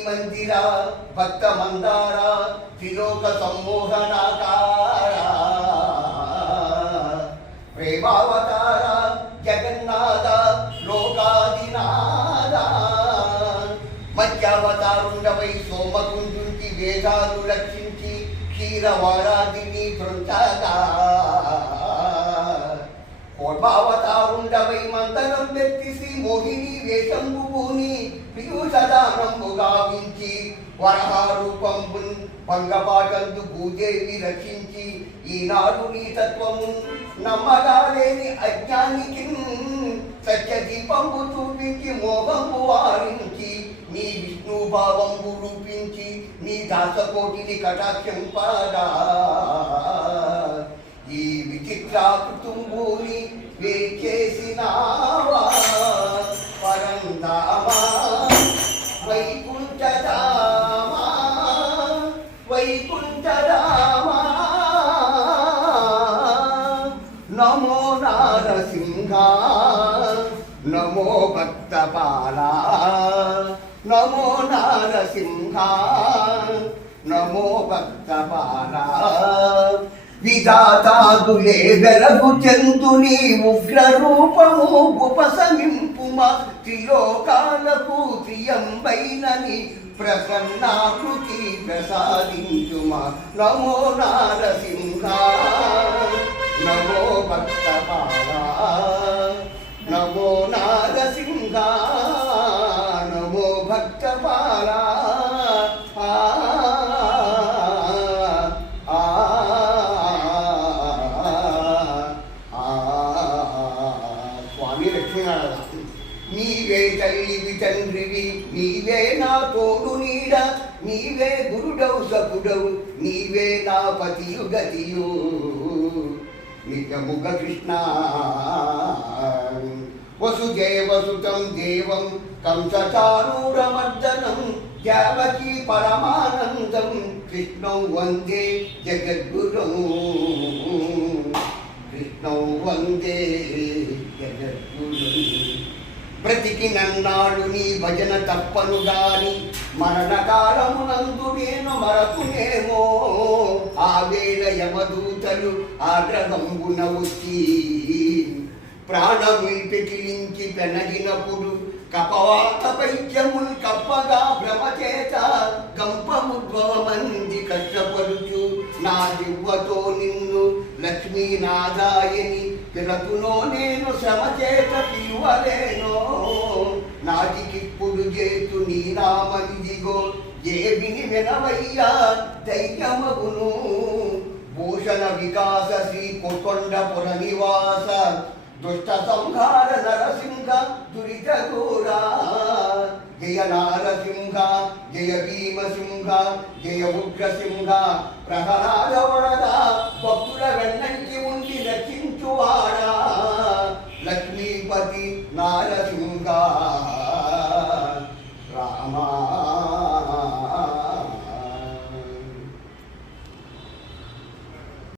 మందిర భక్త మందారా త్రిలోక సమ్మోహనాకార ప్రేమావతార జగన్నాథ లోకాదినాథ. మధ్యావతారుండవై సోమకుంజుంటి వేదాలు రక్షించి క్షీరవారాదిని బృందాదా కోటావతారుండవై మోహిని వేషంబు పూని ప్రియుషదానంబు గావించి వరహారూపంబున్ భంగపాటందు భూదేవి రక్షించి ఈనాడు నీ తత్వము నమ్మగాలేని అజ్ఞానికి సత్యదీపంబు చూపించి మోహంబు వారించి నీ విష్ణు భావంబు రూపించి నీ దాసకోటిని కటాక్షంపగా ఈ విచిత్రాకృతుంబూని వేచేసినావా పరందామా వైకుంఠదామా వైకుంఠదామా నమో నారసింహ? నమో భక్తపాలా? నమో నారసింహ? నమో భక్తపాలా? విధాతాదులే వెరగు చెందు నీ ఉగ్ర రూపము ఉపశమింపుమా? త్రిలోకాలకు త్రియంబైనని ప్రసన్నాకృతి ప్రసాదించుమా? నమో నారసింహ నమో భక్త నమో నారసింహ. స్వామి లక్ష్మీనారాయణ నీవే తల్లివి తండ్రివి నీవే నా తోడు నీడ నీవే గురుడవు సకుడవు నీవే నా పతియు గతియు. నిజముగ కృష్ణ. వసుదేవసుతం దేవం కంసచారూరమర్దనం జావకీ పరమానందం కృష్ణం వందే జగద్గురం. కృష్ణం వందే జగద్గురం బ్రతికి నన్నాడు నీ భజన తప్పను గాని మరణకాలమునందు నేను మరకునేమో ఆ వేళ యమదూతలు ఆగ్రహంబున వచ్చి ప్రాణముల్ పెకిలించి పెనగినప్పుడు కపవాత పైత్యముల్ కప్పగా భ్రమచేత కంపముద్భవమంది కష్టపడుచు నా దివ్వతో నిన్ను లక్ష్మీనాథాయని పిలతునో నేను శ్రమ చేత పిలువలేనో నాటికిప్పుడు చేతు నీ నామనిదిగో దేవిని వినవయ్యా దైత్యమగును భూషణ వికాస శ్రీ కొట్టొండపుర నివాస దుష్ట సంహార నరసింహ దురిత దూరా జయ నారసింహ జయ భీమసింహ జయ ఉగ్రసింహ ప్రహ్లాద వరద భక్తుల వెన్నంటి ఉండి రక్షించువాడా